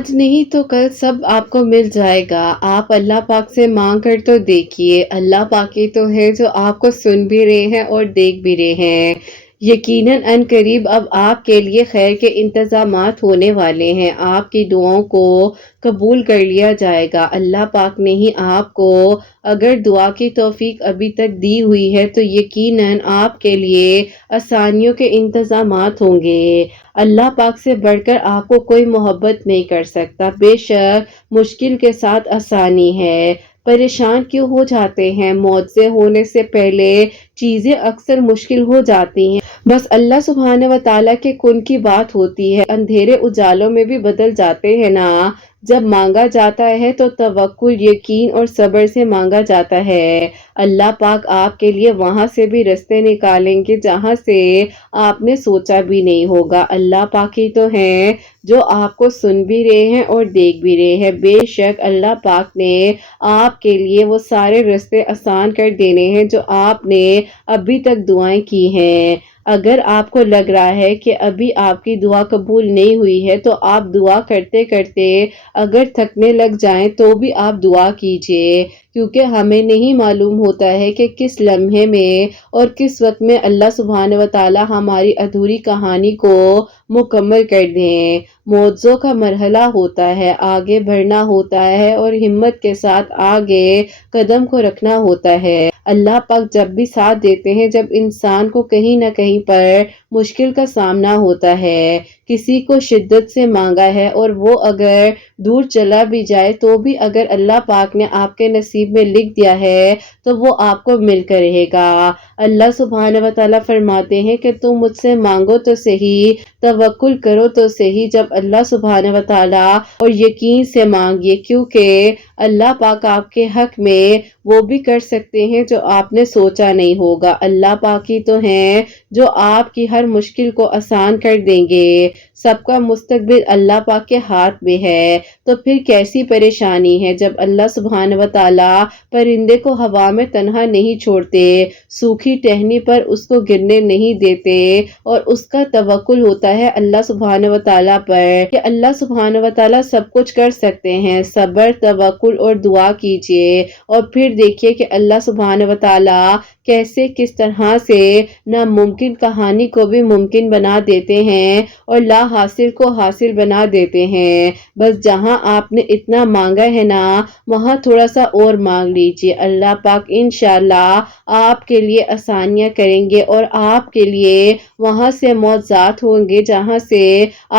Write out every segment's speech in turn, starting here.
آج نہیں تو کل سب آپ کو مل جائے گا۔ آپ اللہ پاک سے مانگ کر تو دیکھیے، اللہ پاک ہی تو ہے جو آپ کو سن بھی رہے ہیں اور دیکھ بھی رہے ہیں۔ یقیناً ان قریب اب آپ کے لیے خیر کے انتظامات ہونے والے ہیں۔ آپ کی دعاؤں کو قبول کر لیا جائے گا۔ اللہ پاک نے ہی آپ کو اگر دعا کی توفیق ابھی تک دی ہوئی ہے تو یقیناً آپ کے لیے آسانیوں کے انتظامات ہوں گے۔ اللہ پاک سے بڑھ کر آپ کو کوئی محبت نہیں کر سکتا۔ بے شک مشکل کے ساتھ آسانی ہے۔ پریشان کیوں ہو جاتے ہیں؟ معجزے ہونے سے پہلے چیزیں اکثر مشکل ہو جاتی ہیں۔ بس اللہ سبحانہ و تعالیٰ کے کن کی بات ہوتی ہے۔ اندھیرے اجالوں میں بھی بدل جاتے ہیں نا۔ جب مانگا جاتا ہے تو توکل، یقین اور صبر سے مانگا جاتا ہے۔ اللہ پاک آپ کے لیے وہاں سے بھی رستے نکالیں گے جہاں سے آپ نے سوچا بھی نہیں ہوگا۔ اللہ پاک ہی تو ہیں جو آپ کو سن بھی رہے ہیں اور دیکھ بھی رہے ہیں۔ بے شک اللہ پاک نے آپ کے لیے وہ سارے رستے آسان کر دینے ہیں جو آپ نے ابھی تک دعائیں کی ہیں۔ اگر آپ کو لگ رہا ہے کہ ابھی آپ کی دعا قبول نہیں ہوئی ہے تو آپ دعا کرتے کرتے اگر تھکنے لگ جائیں تو بھی آپ دعا کیجئے، کیونکہ ہمیں نہیں معلوم ہوتا ہے کہ کس لمحے میں اور کس وقت میں اللہ سبحانہ و تعالی ہماری ادھوری کہانی کو مکمل کر دیں۔ معجزوں کا مرحلہ ہوتا ہے، آگے بڑھنا ہوتا ہے اور ہمت کے ساتھ آگے قدم کو رکھنا ہوتا ہے۔ اللہ پاک جب بھی ساتھ دیتے ہیں جب انسان کو کہیں نہ کہیں پر مشکل کا سامنا ہوتا ہے۔ کسی کو شدت سے مانگا ہے اور وہ اگر دور چلا بھی جائے تو بھی اگر اللہ پاک نے آپ کے نصیب میں لکھ دیا ہے تو وہ آپ کو مل کر رہے گا۔ اللہ سبحانہ و تعالیٰ فرماتے ہیں کہ تم مجھ سے مانگو تو صحیح، توکل کرو تو صحیح، جب اللہ سبحانہ و تعالیٰ اور یقین سے مانگیے، کیونکہ اللہ پاک آپ کے حق میں وہ بھی کر سکتے ہیں جو آپ نے سوچا نہیں ہوگا۔ اللہ پاک ہی تو ہیں جو آپ کی ہر مشکل کو آسان کر دیں گے۔ سب کا مستقبل اللہ پاک کے ہاتھ میں ہے، تو پھر کیسی پریشانی ہے جب اللہ سبحانہ و تعالیٰ پرندے کو ہوا میں تنہا نہیں چھوڑتے، سوکھی ٹہنی پر اس کو گرنے نہیں دیتے، اور اس کا توکل ہوتا ہے اللہ سبحانہ و تعالیٰ پر کہ اللہ سبحانہ و تعالیٰ سب کچھ کر سکتے ہیں۔ صبر، توکل اور دعا کیجئے اور پھر دیکھیے کہ اللہ سبحانہ و تعالیٰ کیسے کس طرح سے ناممکن کہانی کو بھی ممکن بنا دیتے ہیں اور لا حاصل کو حاصل بنا دیتے ہیں۔ بس جہاں آپ نے اتنا مانگا ہے نا وہاں تھوڑا سا اور مانگ لیجئے۔ اللہ پاک انشاءاللہ آپ کے لیے آسانیاں کریں گے اور آپ کے لیے وہاں سے معجزات ہوں گے جہاں سے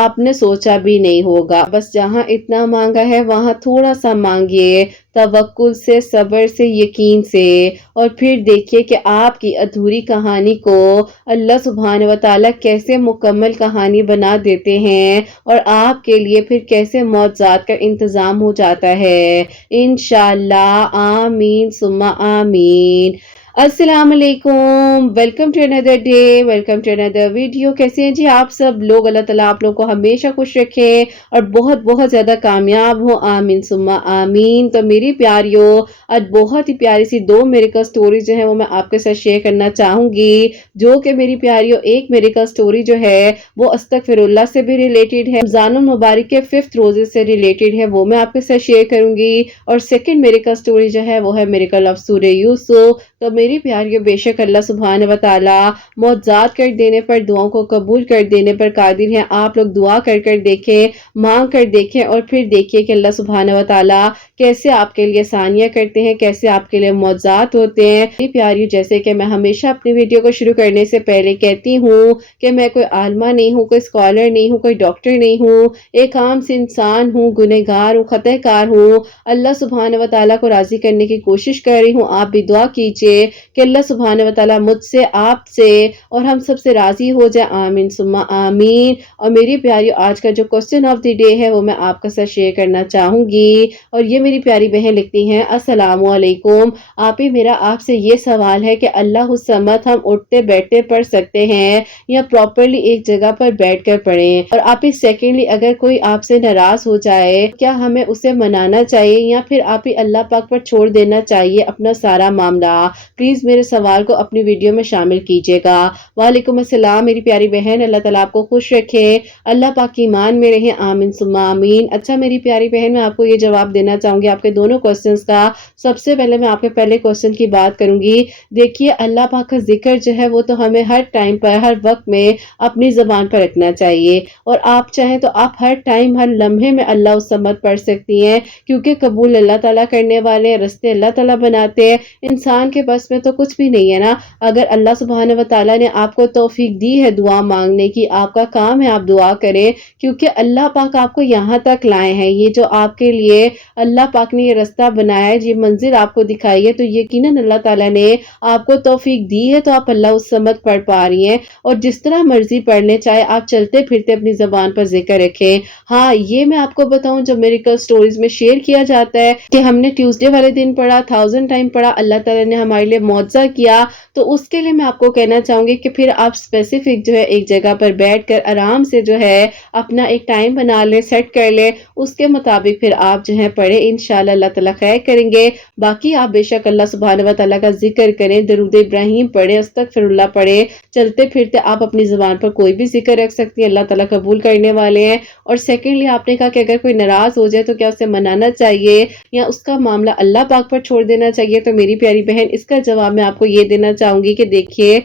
آپ نے سوچا بھی نہیں ہوگا۔ بس جہاں اتنا مانگا ہے وہاں تھوڑا سا مانگیے، توکل سے، صبر سے، یقین سے، اور پھر دیکھیے کہ آپ کی ادھوری کہانی کو اللہ سبحانہ و تعالیٰ کیسے مکمل کہانی بنا دیتے ہیں اور آپ کے لیے پھر کیسے معجزات کا انتظام ہو جاتا ہے۔ انشاءاللہ، آمین ثم آمین۔ السلام علیکم، ویلکم ٹو اندر ڈے، ویلکم ٹو اندر ویڈیو۔ کیسے ہیں جی آپ سب لوگ؟ اللہ تعالیٰ آپ لوگوں کو ہمیشہ خوش رکھے اور بہت بہت زیادہ کامیاب ہو، آمین ثم آمین۔ تو میری پیاریو، آج بہت ہی پیاری سی دو میریکل سٹوریز جو ہیں وہ میں آپ کے ساتھ شیئر کرنا چاہوں گی، جو کہ میری پیاریو ایک میریکل سٹوری جو ہے وہ استغفر اللہ سے بھی ریلیٹڈ ہے، رمضان المبارک کے 5 روزے سے ریلیٹڈ ہے، وہ میں آپ کے ساتھ شیئر کروں گی، اور سیکنڈ میریکل سٹوری جو ہے وہ ہے میریکل آف سورہ یوسف۔ تو میری پیاریو، بے شک اللہ سبحانہ و تعالیٰ معجزات کر دینے پر، دعاؤں کو قبول کر دینے پر قادر ہیں۔ آپ لوگ دعا کر کر دیکھیں، مانگ کر دیکھیں، اور پھر دیکھیے کہ اللہ سبحانہ و تعالیٰ کیسے آپ کے لیے آسانیاں کرتے ہیں، کیسے آپ کے لیے معجزات ہوتے ہیں۔ میری پیاریو، جیسے کہ میں ہمیشہ اپنی ویڈیو کو شروع کرنے سے پہلے کہتی ہوں کہ میں کوئی عالمہ نہیں ہوں، کوئی اسکالر نہیں ہوں، کوئی ڈاکٹر نہیں ہوں، ایک عام سے انسان ہوں، گنہگار ہوں، خطا کار ہوں۔ اللہ سبحانہ و تعالیٰ کو راضی کرنے کی کوشش کر رہی ہوں۔ آپ بھی دعا کیجئے کہ اللہ سبحانہ و تعالیٰ مجھ سے، آپ سے اور ہم سب سے راضی ہو جائے، آمین ثم آمین۔ اور میری پیاریو، آج کا جو کوسچن آف دی ڈے ہے وہ میں آپ کے ساتھ شیئر کرنا چاہوں گی، اور یہ میری پیاری بہن لکھتی ہیں، السلام علیکم آپ ہی، میرا آپ سے یہ سوال ہے کہ اللہ الصمد ہم اٹھتے بیٹھتے پڑھ سکتے ہیں یا پراپرلی ایک جگہ پر بیٹھ کر پڑھیں؟ اور آپ ہی سیکنڈلی، اگر کوئی آپ سے ناراض ہو جائے کیا ہمیں اسے منانا چاہیے یا پھر آپ ہی اللہ پاک پر چھوڑ دینا چاہیے اپنا سارا معاملہ؟ پلیز میرے سوال کو اپنی ویڈیو میں شامل کیجیے گا۔ وعلیکم السلام میری پیاری بہن، اللہ تعالیٰ آپ کو خوش رکھے، اللہ پاک کی ایمان میں رہیں، آمین ثم آمین۔ اچھا میری پیاری بہن، میں آپ کو یہ جواب دینا چاہوں گی آپ کے دونوں کوسچنز کا۔ سب سے پہلے میں آپ کے پہلے کوسچن کی بات کروں گی۔ دیکھیے اللہ پاک کا ذکر جو ہے وہ تو ہمیں ہر ٹائم پر، ہر وقت میں اپنی زبان پر رکھنا چاہیے، اور آپ چاہیں تو آپ ہر ٹائم، ہر لمحے میں اللہ الصمد پڑھ سکتی ہیں، کیونکہ قبول اللہ تعالیٰ کرنے والے ہیں، رستے اللہ تعالیٰ بناتے ہیں۔ انسان کے بس میں تو کچھ بھی نہیں ہے نا۔ اگر اللہ سبحانہ و تعالیٰ نے آپ کو توفیق دی ہے دعا مانگنے کی، آپ کا کام ہے آپ دعا کریں، کیونکہ اللہ پاک آپ کو یہاں تک لائے ہیں۔ یہ جو آپ کے لیے اللہ پاک نے یہ رستہ بنایا ہے، یہ منزل آپ کو دکھائی ہے، تو یقیناً اللہ تعالیٰ نے آپ کو توفیق دی ہے، تو آپ اللہ الصمد پڑھ پا رہی ہیں، اور جس طرح مرضی پڑھ لیں، چاہے آپ چلتے پھرتے اپنی زبان پر ذکر رکھیں۔ ہاں یہ میں آپ کو بتاؤں، جو میریکل سٹوریز میں شیئر کیا جاتا ہے کہ ہم نے ٹیوزڈے والے دن پڑھا، 1000 ٹائم پڑھا، اللہ تعالیٰ نے ہمارے لیے معجزہ کیا، تو اس کے لیے میں آپ کو کہنا چاہوں گی کہ پھر آپ اسپیسیفک جو ہے ایک جگہ پر بیٹھ کر آرام سے جو ہے اپنا ایک ٹائم بنا لیں، سیٹ کر لیں، اس کے مطابق پھر آپ جو ہے پڑھیں، انشاءاللہ اللہ تعالیٰ خیر کریں گے۔ باقی آپ بے شک اللہ سبحانہ و تعالیٰ کا ذکر کریں، درود ابراہیم پڑھیں، استغفر اللہ پڑھیں، چلتے پھرتے آپ اپنی زبان پر کوئی بھی ذکر رکھ سکتی ہیں، اللہ تعالیٰ قبول کرنے والے ہیں۔ اور سیکنڈلی آپ نے کہا کہ اگر کوئی ناراض ہو جائے تو کیا اسے منانا چاہیے یا اس کا معاملہ اللہ پاک پر چھوڑ دینا چاہیے؟ تو میری پیاری بہن اس کا جواب میں آپ کو یہ دینا چاہوں گی کہ دیکھیے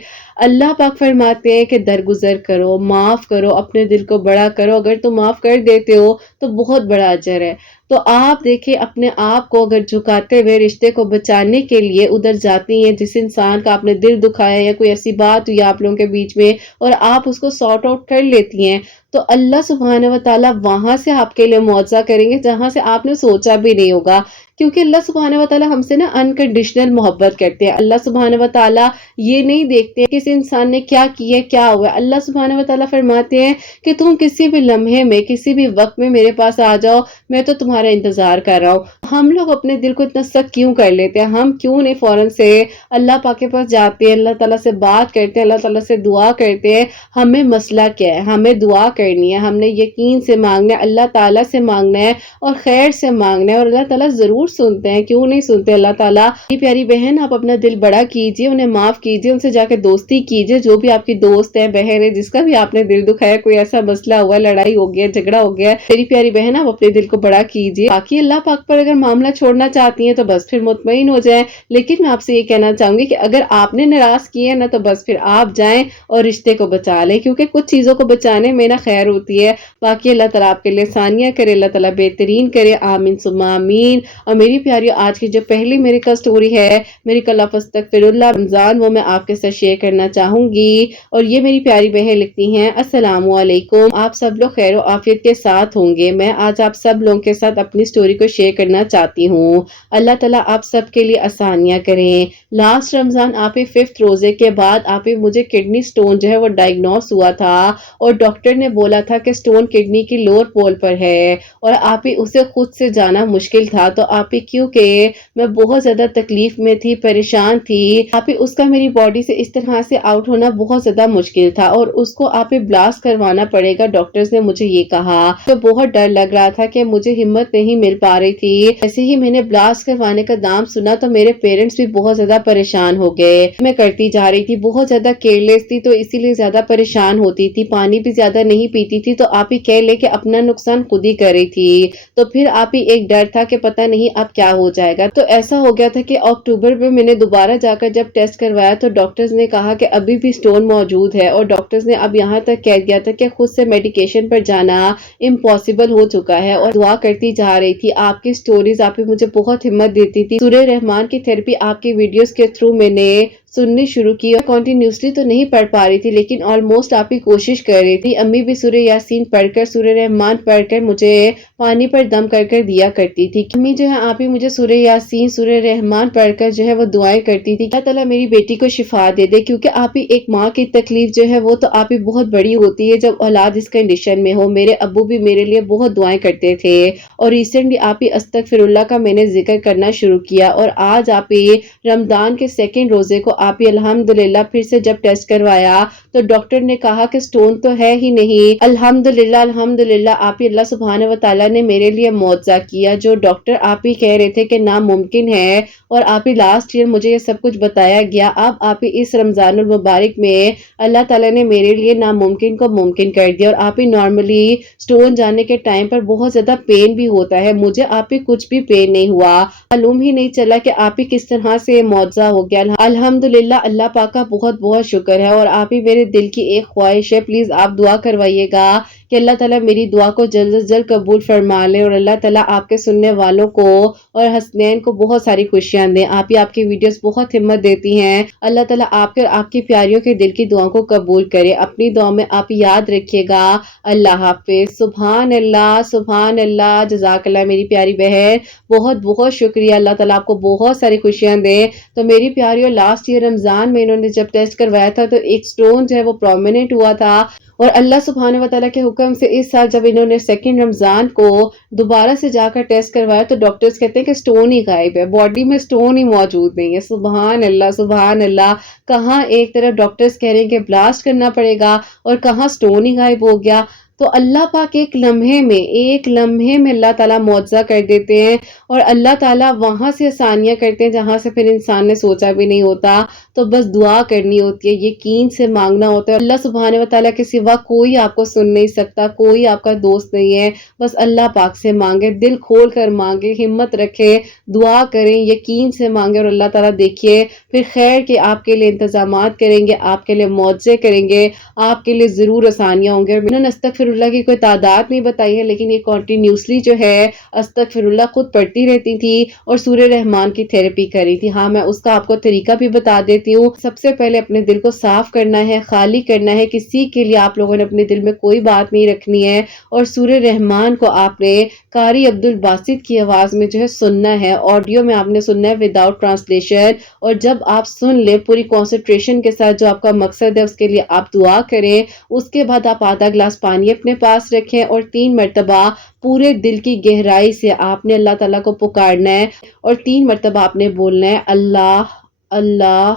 اللہ پاک فرماتے ہیں کہ درگزر کرو، معاف کرو، اپنے دل کو بڑا کرو، اگر تم معاف کر دیتے ہو تو بہت بڑا اجر ہے۔ تو آپ دیکھیں اپنے آپ کو اگر جھکاتے ہوئے رشتے کو بچانے کے لیے ادھر جاتی ہیں، جس انسان کا آپ نے دل دکھایا یا کوئی ایسی بات ہوئی آپ لوگوں کے بیچ میں اور آپ اس کو سارٹ آؤٹ کر لیتی ہیں، تو اللہ سبحانہ و تعالیٰ وہاں سے آپ کے لیے معجزہ کریں گے جہاں سے آپ نے سوچا بھی نہیں ہوگا، کیونکہ اللہ سبحانہ و تعالیٰ ہم سے نا انکنڈیشنل محبت کرتے ہیں۔ اللہ سبحانہ و تعالیٰ یہ نہیں دیکھتے کہ اس انسان نے کیا کیا کیا ہوا ہے۔ اللہ سبحانہ و تعالیٰ فرماتے ہیں کہ تم کسی بھی لمحے میں، کسی بھی وقت میں میرے پاس آ جاؤ، میں تو تمہارا انتظار کر رہا ہوں۔ ہم لوگ اپنے دل کو اتنا سخت کیوں کر لیتے ہیں؟ ہم کیوں نہیں فوراً سے اللہ پاک کے پاس جاتے ہیں، اللہ تعالیٰ سے بات کرتے ہیں، اللہ تعالیٰ سے دعا کرتے ہیں؟ ہمیں مسئلہ کیا ہے؟ ہمیں دعا کرنی ہے، ہم نے یقین سے مانگنا ہے، اللہ تعالیٰ سے مانگنا ہے اور خیر سے مانگنا ہے، اور اللہ تعالیٰ ضرور سنتے ہیں، کیوں نہیں سنتے اللہ تعالیٰ۔ میری پیاری بہن آپ اپنا دل بڑا کیجیے، انہیں معاف کیجیے، ان سے جا کے دوستی کیجیے، جو بھی آپ کی دوست ہے، بہن ہے، جس کا بھی آپ نے دل دکھایا، کوئی ایسا مسئلہ ہوا، لڑائی ہو گیا، جھگڑا ہو گیا، میری پیاری بہن آپ اپنے دل کو بڑا کیجیے۔ باقی اللہ پاک پر اگر معاملہ چھوڑنا چاہتی ہیں تو بس پھر مطمئن ہو جائیں، لیکن میں آپ سے یہ کہنا چاہوں گی کہ اگر آپ نے ناراض کیے نا تو بس پھر آپ جائیں اور رشتے کو بچا لیں، کیونکہ کچھ چیزوں کو بچانے میں نا خیر ہوتی ہے۔ باقی اللہ تعالیٰ آپ کے لیے آسانیاں کرے، اللہ تعالیٰ بہترین کرے، آمین ثم آمین۔ اور میری پیاری آج کی جو پہلی میری کا سٹوری ہے، میری کلف استغفر اللہ رمضان، وہ میں آپ کے ساتھ شیئر کرنا چاہوں گی۔ اور یہ میری پیاری بہن لکھتی ہیں، السلام علیکم، آپ سب لوگ خیر و عافیت کے ساتھ ہوں گے۔ میں آج آپ سب لوگوں کے ساتھ اپنی سٹوری کو شیئر کرنا چاہتی ہوں۔ اللہ تعالیٰ آپ سب کے لیے آسانیاں کریں۔ لاسٹ رمضان آپ 5th روزے کے بعد آپ مجھے کڈنی سٹون جو ہے وہ ڈائگنوس ہوا تھا، اور ڈاکٹر نے بولا تھا کہ سٹون کڈنی کی لوور پول پر ہے، اور آپ اسے خود سے جانا مشکل تھا۔ تو آپ کیونکہ میں بہت زیادہ تکلیف میں تھی، پریشان تھی، آپ اس کا میری باڈی سے اس طرح سے آؤٹ ہونا بہت زیادہ مشکل تھا، اور اس کو آپ بلاسٹ کروانا پڑے گا، ڈاکٹرز نے مجھے یہ کہا۔ تو بہت ڈر لگ رہا تھا کہ مجھے ہمت نہیں مل پا رہی تھی۔ ایسے ہی میں نے بلاسٹ کروانے کا نام سنا تو میرے پیرنٹس بھی بہت زیادہ پریشان ہو گئے۔ میں کرتی جا رہی تھی، بہت زیادہ کیئرلیس تھی، تو اسی لیے زیادہ پریشان ہوتی تھی، پانی بھی زیادہ نہیں پیتی تھی، تو آپ ہی کہہ لے کہ اپنا نقصان خود ہی کر رہی تھی۔ تو پھر آپ ہی ایک ڈر تھا کہ پتہ نہیں اب کیا ہو جائے گا۔ تو ایسا ہو گیا تھا کہ اکتوبر میں میں نے دوبارہ جا کر جب ٹیسٹ کروایا تو ڈاکٹرز نے کہا کہ ابھی بھی سٹون موجود ہے، اور ڈاکٹرز نے اب یہاں تک کہہ دیا تھا کہ خود سے میڈیکیشن پر جانا امپاسبل ہو چکا ہے۔ اور دعا کرتی جا رہی تھی، آپ کی سٹوریز آپ مجھے بہت ہمت دیتی تھی۔ سورہ رحمان کی تھراپی آپ کی ویڈیوز کے تھرو میں نے سننی شروع کی، اور کنٹینیوسلی تو نہیں پڑھ پا رہی تھی لیکن آلموسٹ آپ ہی کوشش کر رہی تھی۔ امی بھی سورہ یاسین پڑھ کر، سورہ رحمان پڑھ کر مجھے پانی پر دم کر کر دیا کرتی تھی۔ امی جو ہے آپ ہی مجھے سورہ یاسین، سورہ رحمان پڑھ کر جو ہے وہ دعائیں کرتی تھی، اللہ تعالیٰ میری بیٹی کو شفا دے دے، کیونکہ آپ ہی ایک ماں کی تکلیف جو ہے وہ تو آپ ہی بہت بڑی ہوتی ہے جب اولاد اس کنڈیشن میں ہو۔ میرے ابو بھی میرے لیے بہت دعائیں کرتے تھے، اور ریسنٹلی آپ ہی استغفر اللہ کا میں نے ذکر کرنا شروع کیا، اور آج آپ ہی رمضان کے 2nd روزے کو آپ ہی الحمدللہ پھر سے جب ٹیسٹ کروایا تو ڈاکٹر نے کہا کہ سٹون تو ہے ہی نہیں۔ الحمدللہ الحمدللہ آپ ہی اللہ سبحانہ و تعالیٰ نے میرے لیے معجزہ کیا، جو ڈاکٹر آپ ہی کہہ رہے تھے کہ ناممکن ہے، اور آپ ہی لاسٹ ایئر مجھے یہ سب کچھ بتایا گیا۔ اب آپ ہی اس رمضان المبارک میں اللہ تعالیٰ نے میرے لیے ناممکن کو ممکن کر دیا، اور آپ ہی نارملی سٹون جانے کے ٹائم پر بہت زیادہ پین بھی ہوتا ہے، مجھے آپ ہی کچھ بھی پین نہیں ہوا، معلوم ہی نہیں چلا کہ آپ ہی کس طرح سے معجزہ ہو گیا۔ الحمدللہ اللہ پاک کا بہت بہت شکر ہے۔ اور آپ ہی میرے دل کی ایک خواہش ہے، پلیز آپ دعا کروائیے گا کہ اللہ تعالیٰ میری دعا کو جلد از جلد قبول فرما لے، اور اللہ تعالیٰ آپ کے سننے والوں کو اور حسنین کو بہت ساری خوشیاں دیں۔ آپ ہی آپ کی ویڈیوز بہت ہمت دیتی ہیں، اللہ تعالیٰ آپ کے اور آپ کی پیاریوں کے دل کی دعاؤں کو قبول کرے۔ اپنی دعا میں آپ یاد رکھیے گا۔ اللہ حافظ۔ سبحان اللہ سبحان اللہ، جزاک اللہ میری پیاری بہن، بہت بہت شکریہ۔ اللہ تعالیٰ آپ کو بہت ساری خوشیاں دے۔ تو میری پیاریوں، لاسٹ ایئر رمضان میں انہوں نے جب ٹیسٹ کروایا تھا تو ایک سٹون جو ہے وہ پرومیننٹ ہوا تھا، اور اللہ سبحانہ و تعالیٰ کے حکم سے اس سال جب انہوں نے سیکنڈ رمضان کو دوبارہ سے جا کر ٹیسٹ کروایا تو ڈاکٹرز کہتے ہیں کہ سٹون ہی غائب ہے، باڈی میں سٹون ہی موجود نہیں ہے۔ سبحان اللہ سبحان اللہ، کہاں ایک طرف ڈاکٹرز کہہ رہے ہیں کہ بلاسٹ کرنا پڑے گا، اور کہاں سٹون ہی غائب ہو گیا۔ تو اللہ پاک ایک لمحے میں اللہ تعالیٰ معجزہ کر دیتے ہیں، اور اللہ تعالیٰ وہاں سے آسانیاں کرتے ہیں جہاں سے پھر انسان نے سوچا بھی نہیں ہوتا۔ تو بس دعا کرنی ہوتی ہے، یقین سے مانگنا ہوتا ہے۔ اللہ سبحانہ و تعالیٰ کے سوا کوئی آپ کو سن نہیں سکتا، کوئی آپ کا دوست نہیں ہے، بس اللہ پاک سے مانگے، دل کھول کر مانگے، ہمت رکھے، دعا کریں، یقین سے مانگے، اور اللہ تعالیٰ دیکھیے پھر خیر کے آپ کے لیے انتظامات کریں گے، آپ کے لیے معجزے کریں گے، آپ کے لیے ضرور آسانیاں ہوں گے۔ میں نے استغفر اللہ کی کوئی تعداد نہیں بتائی ہے، لیکن یہ کنٹینیوسلی جو ہے استغفر اللہ خود پڑھتی رہتی تھی اور سورہ رحمان کی تھیراپی کری تھی۔ ہاں، میں اس کا آپ کو طریقہ بھی بتا دیتی ہوں۔ سب سے پہلے اپنے دل کو صاف کرنا ہے، خالی کرنا ہے، کسی کے لیے آپ لوگوں نے اپنے دل میں کوئی بات نہیں رکھنی ہے، اور سورہ رحمان کو آپ نے قاری عبدالباسط کی آواز میں جو ہے سننا ہے، آڈیو میں آپ نے سننا ہے وداؤٹ ٹرانسلیشن، اور جب آپ سن لیں پوری کنسنٹریشن کے ساتھ جو آپ کا مقصد ہے اس کے لیے آپ دعا کریں۔ اس کے بعد آپ آدھا گلاس پانی اپنے پاس رکھیں، اور 3 مرتبہ پورے دل کی گہرائی سے آپ نے اللہ تعالیٰ کو پکارنا ہے، اور 3 مرتبہ آپ نے بولنا ہے اللہ اللہ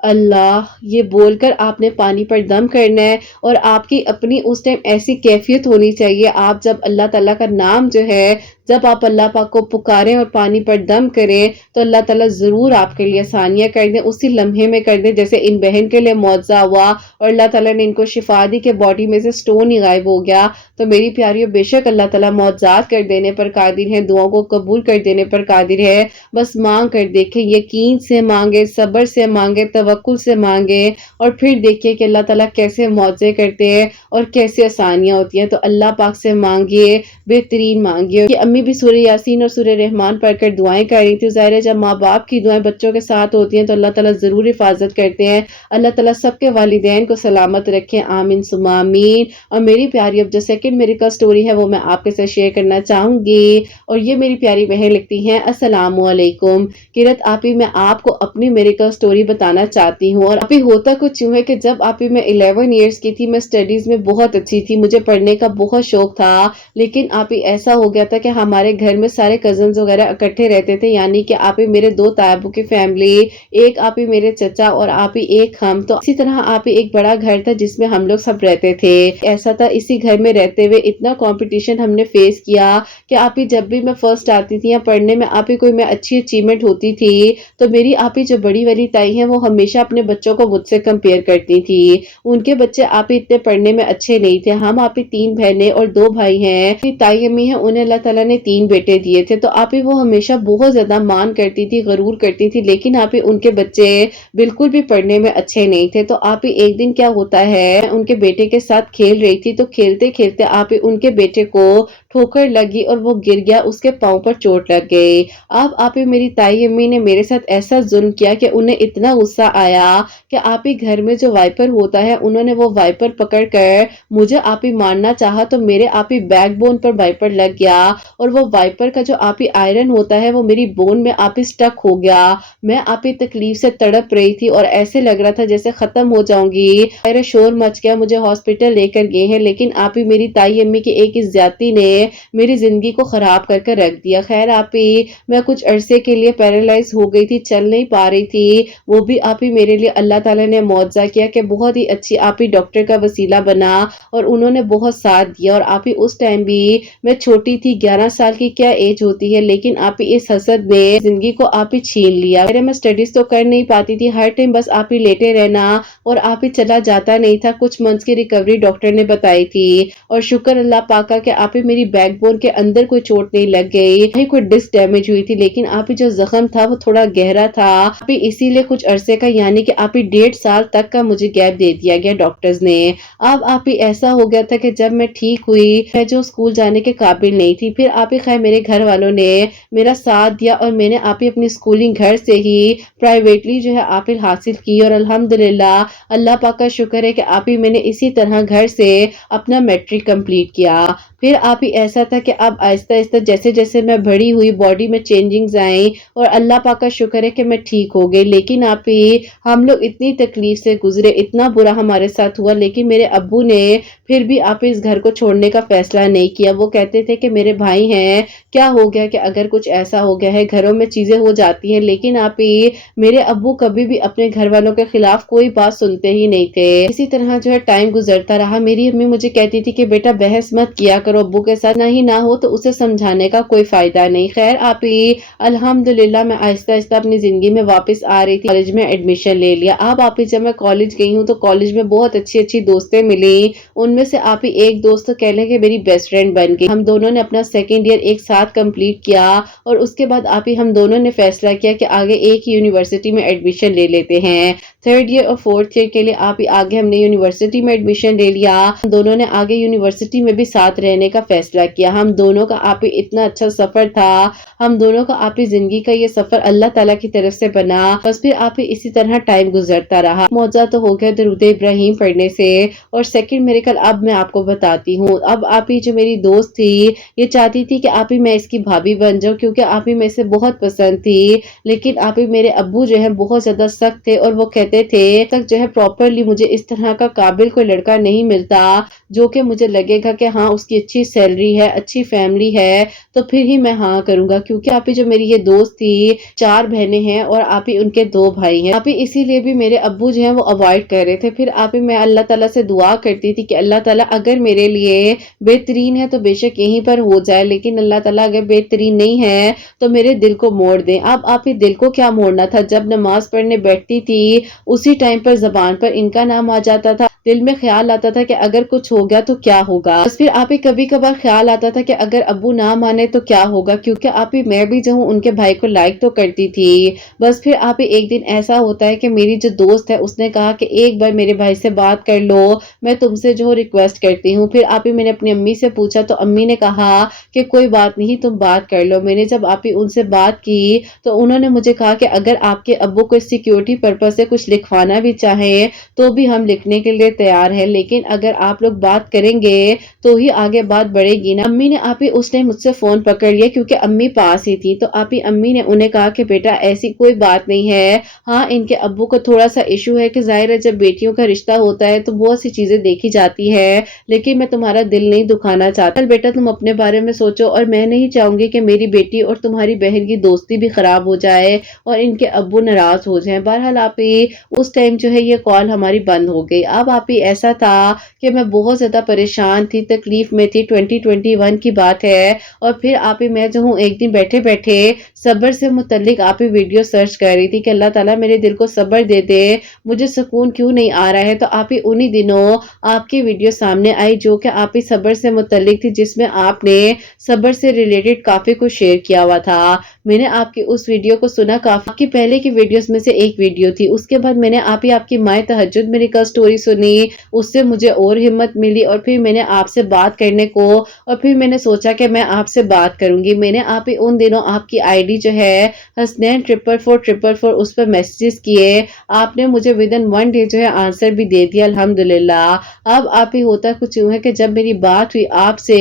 اللہ، یہ بول کر آپ نے پانی پر دم کرنا ہے، اور آپ کی اپنی اس ٹائم ایسی کیفیت ہونی چاہیے، آپ جب اللہ تعالیٰ کا نام جو ہے، جب آپ اللہ پاک کو پکاریں اور پانی پر دم کریں تو اللہ تعالیٰ ضرور آپ کے لیے آسانیاں کر دیں، اسی لمحے میں کر دیں، جیسے ان بہن کے لیے معجزہ ہوا اور اللہ تعالیٰ نے ان کو شفا دی کہ باڈی میں سے سٹون ہی غائب ہو گیا۔ تو میری پیاریوں، بے شک اللہ تعالیٰ معجزات کر دینے پر قادر ہے، دعاؤں کو قبول کر دینے پر قادر ہے، بس مانگ کر دیکھیں، یقین سے مانگے، صبر سے مانگے، توکل سے مانگے، اور پھر دیکھیے کہ اللہ تعالیٰ کیسے معجزے کرتے ہیں اور کیسے آسانیاں ہوتی ہیں۔ تو اللہ پاک سے مانگیے، بہترین مانگیے۔ کہ امی بھی سورہ یاسین اور سورہ رحمان پڑھ کر دعائیں کر رہی تھی، ظاہر ہے جب ماں باپ کی دعائیں بچوں کے ساتھ ہوتی ہیں تو اللہ تعالیٰ ضرور حفاظت کرتے ہیں۔ اللہ تعالیٰ سب کے والدین کو سلامت رکھیں، آمین ثم آمین۔ اور میری پیاری، اب جو سیکنڈ میریکل سٹوری ہے وہ میں آپ کے ساتھ شیئر کرنا چاہوں گی، اور یہ میری پیاری بہن لکھتی ہیں، السلام علیکم قرت آپی، میں آپ کو اپنی میریکل سٹوری بتانا چاہتی ہوں۔ اور آپی ہوتا کچھ یوں ہے کہ جب آپی میں 11 ایئرس کی تھی، میں سٹڈیز میں بہت اچھی تھی، مجھے پڑھنے کا بہت شوق تھا، لیکن آپی ایسا ہو گیا تھا کہ ہمارے گھر میں سارے کزنز وغیرہ اکٹھے رہتے تھے، یعنی کہ آپی میرے 2 تایابوں کی فیملی، ایک آپی میرے چچا اور آپی ایک ہم، تو اسی طرح آپی ایک بڑا گھر تھا جس میں ہم لوگ سب رہتے تھے۔ ایسا تھا اسی گھر میں رہتے ہوئے اتنا کمپٹیشن ہم نے فیس کیا کہ آپی جب بھی میں فرسٹ آتی تھی یا پڑھنے میں آپی کوئی میں اچھی اچیومنٹ ہوتی تھی تو میری آپی جو بڑی والی تائی ہیں وہ ہمیشہ اپنے بچوں کو مجھ سے کمپیئر کرتی تھی، ان کے بچے آپی اتنے پڑھنے میں اچھے نہیں تھے۔ ہم آپی 3 بہنیں اور 2 بھائی ہیں، تائی امی ہیں انہیں اللہ تعالیٰ نے 3 بیٹے دیے تھے، تو آپی وہ ہمیشہ بہت زیادہ مان کرتی تھی، غرور کرتی تھی، لیکن آپی ان کے بچے بالکل بھی پڑھنے میں اچھے نہیں تھے۔ تو آپی ایک دن کیا ہوتا ہے، ان کے بیٹے کے ساتھ کھیل رہی تھی تو کھیلتے کھیلتے آپی ان کے بیٹے کو ٹھوکر لگی اور وہ گر گیا، اس کے پاؤں پر چوٹ لگ گئی۔ اب آپی میری تائی امی نے میرے ساتھ ایسا ظلم کیا کہ انہیں اتنا غصہ آیا کہ آپی گھر میں جو وائپر ہوتا ہے انہوں نے وہ وائپر پکڑ کر مجھے آپی مارنا چاہا، تو میرے آپی بیک بون پر وائپر لگ گیا، اور وہ وائپر کا جو آپی آئرن ہوتا ہے وہ میری بون میں آپی سٹک ہو گیا۔ میں آپی تکلیف سے تڑپ رہی تھی اور ایسے لگ رہا تھا جیسے ختم ہو جاؤں گی، میرا شور مچ گیا، مجھے ہاسپٹل لے کر گئے ہیں، لیکن آپی میری تائی امی کی ایک زیادتی نے میری زندگی کو خراب کر کے رکھ دیا۔ خیر آپ ہی میں کچھ عرصے کے لیے پیرالائز ہو گئی تھی، چل نہیں پا رہی تھی، وہ بھی آپ ہی میرے لیے اللہ تعالیٰ نے معجزہ کیا کہ بہت ہی اچھی آپ ہی ڈاکٹر کا وسیلہ بنا اور انہوں نے بہت ساتھ دیا۔ اور آپ ہی اس ٹائم بھی میں چھوٹی تھی، 11 سال کی کیا ایج ہوتی ہے، لیکن آپ ہی اس حسد نے زندگی کو آپ ہی چھین لیا۔ میں اسٹڈیز تو کر نہیں پاتی تھی، ہر ٹائم بس آپ ہی لیٹے رہنا اور آپ ہی چلا جاتا نہیں تھا۔ کچھ منتھس کی ریکوری ڈاکٹر نے بتائی تھی اور شکر اللہ پاک کا کہ آپ ہی میری بیک بون کے اندر کوئی چوٹ نہیں لگ گئی، کوئی ڈسک ڈیمیج ہوئی تھی، لیکن آپ ہی جو زخم تھا وہ تھوڑا گہرا تھا۔ آپ ہی اسی لیے کچھ عرصے کا یعنی کہ آپ ہی 1.5 سال تک کا مجھے گیپ دے دیا گیا ڈاکٹرز نے۔ اب آپ ہی ایسا ہو گیا تھا کہ جب میں ٹھیک ہوئی میں جو اسکول جانے کے قابل نہیں تھی، پھر آپ ہی خیر میرے گھر والوں نے میرا ساتھ دیا اور میں نے آپ ہی اپنی اسکولنگ گھر سے ہی پرائیویٹلی جو ہے آپ ہی حاصل کی اور الحمدللہ اللہ پاک کا شکر ہے کہ آپ ہی میں نے اسی طرح گھر سے اپنا میٹرک کمپلیٹ کیا۔ پھر آپ ہی ایسا تھا کہ اب آہستہ آہستہ جیسے جیسے میں بڑی ہوئی باڈی میں چینجنگز آئیں اور اللہ پاک کا شکر ہے کہ میں ٹھیک ہو گئی، لیکن آپ ہی ہم لوگ اتنی تکلیف سے گزرے، اتنا برا ہمارے ساتھ ہوا، لیکن میرے ابو نے پھر بھی آپ اس گھر کو چھوڑنے کا فیصلہ نہیں کیا۔ وہ کہتے تھے کہ میرے بھائی ہیں، کیا ہو گیا کہ اگر کچھ ایسا ہو گیا ہے، گھروں میں چیزیں ہو جاتی ہیں، لیکن آپ ہی میرے ابو کبھی بھی اپنے گھر والوں کے خلاف کوئی بات سنتے ہی نہیں تھے۔ اسی طرح جو ہے ٹائم گزرتا رہا، میری امی مجھے کہتی تھی کہ بیٹا بحث مت کیا کرو ابو کے ساتھ، نہیں نہ ہو تو اسے سمجھانے کا کوئی فائدہ نہیں۔ خیر آپ ہی الحمدللہ میں آہستہ آہستہ اپنی زندگی میں واپس آ رہی تھی، کالج میں ایڈمیشن لے لیا۔ اب آپ ہی جب میں کالج گئی ہوں تو کالج میں بہت اچھی اچھی دوستیں ملی، ان میں سے آپ ہی ایک دوست تو کہہ لیں کہ میری بیسٹ فرینڈ بن گئی۔ ہم دونوں نے اپنا سیکنڈ ایئر ایک ساتھ کمپلیٹ کیا اور اس کے بعد آپ ہی ہم دونوں نے فیصلہ کیا کہ آگے ایک ہی یونیورسٹی میں ایڈمیشن لے لیتے ہیں۔ 3rd ایئر اور 4th ایئر کے لیے آپ ہی آگے ہم نے یونیورسٹی میں ایڈمیشن لے لیا۔ ہم دونوں نے آگے یونیورسٹی میں بھی ساتھ رہنے کا فیصلہ کیا۔ ہم دونوں کا آپ ہی اتنا اچھا سفر تھا، ہم دونوں کا آپ ہی زندگی کا یہ سفر اللہ تعالیٰ کی طرف سے بنا، بس پھر آپ ہی اسی طرح ٹائم گزرتا رہا۔ معجزہ تو ہو گیا درود ابراہیم پڑھنے سے، اور سیکنڈ میریکل اب میں آپ کو بتاتی ہوں۔ اب آپ ہی جو میری دوست تھی یہ چاہتی تھی کہ آپ ہی میں اس کی بھابھی بن جاؤں، کیونکہ آپ ہی میں سے بہت پسند تھی، لیکن آپ ہی میرے ابو جو ہے بہت زیادہ سخت تھے اور وہ کہتے تھے تک جو ہے پراپرلی مجھے اس طرح کا قابل کوئی لڑکا نہیں ملتا جو کہ مجھے لگے گا کہ ہاں اس کی اچھی سیلری ہے، اچھی فیملی ہے، تو پھر ہی میں ہاں کروں گا۔ کیونکہ آپ ہی جو میری یہ دوست تھی 4 بہنیں ہیں اور آپ ہی ان کے 2 بھائی ہیں، آپ ہی اسی لیے بھی میرے ابو جو ہیں وہ اوائڈ کر رہے تھے۔ پھر آپ ہی میں اللہ تعالیٰ سے دعا کرتی تھی کہ اللہ تعالیٰ اگر میرے لیے بہترین ہے تو بے شک یہیں پر ہو جائے، لیکن اللہ تعالیٰ اگر بہترین نہیں ہے تو میرے دل کو موڑ دیں۔ اب آپ ہی دل کو کیا موڑنا تھا، جب نماز پڑھنے بیٹھتی تھی اسی ٹائم پر زبان پر ان کا نام آ جاتا تھا، دل میں خیال آتا تھا کہ اگر کچھ ہو گیا تو کیا ہوگا، بس پھر آپ ہی کبھی کبھار خیال آتا تھا کہ اگر ابو نہ مانے تو کیا ہوگا، کیونکہ آپ ہی میں بھی جو ہوں ان کے بھائی کو لائک تو کرتی تھی۔ بس پھر آپ ہی ایک دن ایسا ہوتا ہے کہ میری جو دوست ہے اس نے کہا کہ ایک بار میرے بھائی سے بات کر لو، میں تم سے جو ریکویسٹ کرتی ہوں۔ پھر آپ ہی میں نے اپنی امی سے پوچھا تو امی نے کہا کہ کوئی بات نہیں تم بات کر لو۔ میں نے جب آپ ہی ان سے بات کی تو انہوں نے مجھے کہا کہ اگر آپ کے ابو کو سیکیورٹی پرپس سے کچھ لکھوانا بھی چاہیں تو بھی ہم لکھنے کے لیے تیار ہیں، لیکن اگر آپ لوگ بات کریں گے تو ہی آگے بات بڑھے گی نا۔ امی نے آپ ہی اس نے مجھ سے فون پکڑ لیا کیونکہ امی پاس ہی تھی، تو آپ ہی امی نے انہیں کہا کہ بیٹا ایسی کوئی بات نہیں ہے، ہاں ان کے ابو کو تھوڑا سا ایشو ہے کہ ظاہر ہے جب بیٹیوں کا رشتہ ہوتا ہے تو بہت سی چیزیں دیکھی جاتی ہے، لیکن میں تمہارا دل نہیں دکھانا چاہتا، بیٹا تم اپنے بارے میں سوچو، اور میں نہیں چاہوں گی کہ میری بیٹی اور تمہاری بہن کی دوستی بھی خراب ہو جائے اور ان کے ابو ناراض ہو جائیں۔ بہرحال آپ ہی اس ٹائم جو ہے یہ کال ہماری بند ہو گئی۔ اب آپ ہی ایسا تھا کہ میں بہت زیادہ پریشان تھی، تکلیف میں تھی، 2021 کی بات ہے، اور پھر آپ ہی میں جو ہوں ایک دن بیٹھے بیٹھے صبر سے متعلق آپ ہی ویڈیو سرچ کر رہی تھی کہ اللہ تعالیٰ میرے دل کو صبر دے دے، مجھے سکون کیوں نہیں آ رہا ہے، تو آپ ہی انہی دنوں آپ کی ویڈیو سامنے آئی جو کہ آپ ہی صبر سے متعلق تھی، جس میں آپ نے صبر سے ریلیٹڈ کافی کچھ شیئر کیا ہوا تھا۔ میں نے آپ کی اس ویڈیو کو سنا، کافی پہلے کی ویڈیوز میں سے ایک ویڈیو تھی، اس کے بعد میں نے آپ کی مائیں تہجد میں نکل سٹوری سنی، اس سے مجھے اور ہمت ملی، اور پھر میں نے آپ سے بات کرنے کو، اور پھر میں نے سوچا کہ میں آپ سے بات کروں گی۔ میں نے آپ ہی ان دنوں آپ کی آئی ڈی جو ہے حسنین 44444 اس پر میسیجز کیے، آپ نے مجھے ودن 1 ڈے جو ہے آنسر بھی دے دیا الحمدللہ۔ اب آپ ہی ہوتا کچھ یوں ہے کہ جب میری بات ہوئی آپ سے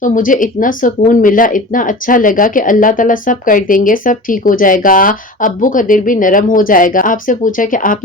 تو مجھے اتنا سکون ملا، اتنا اچھا لگا کہ اللہ تعالیٰ سب کر دیں گے، سب ٹھیک ہو جائے گا، ابو کا دل بھی نرم ہو جائے گا۔ آپ سے پوچھا کہ آپ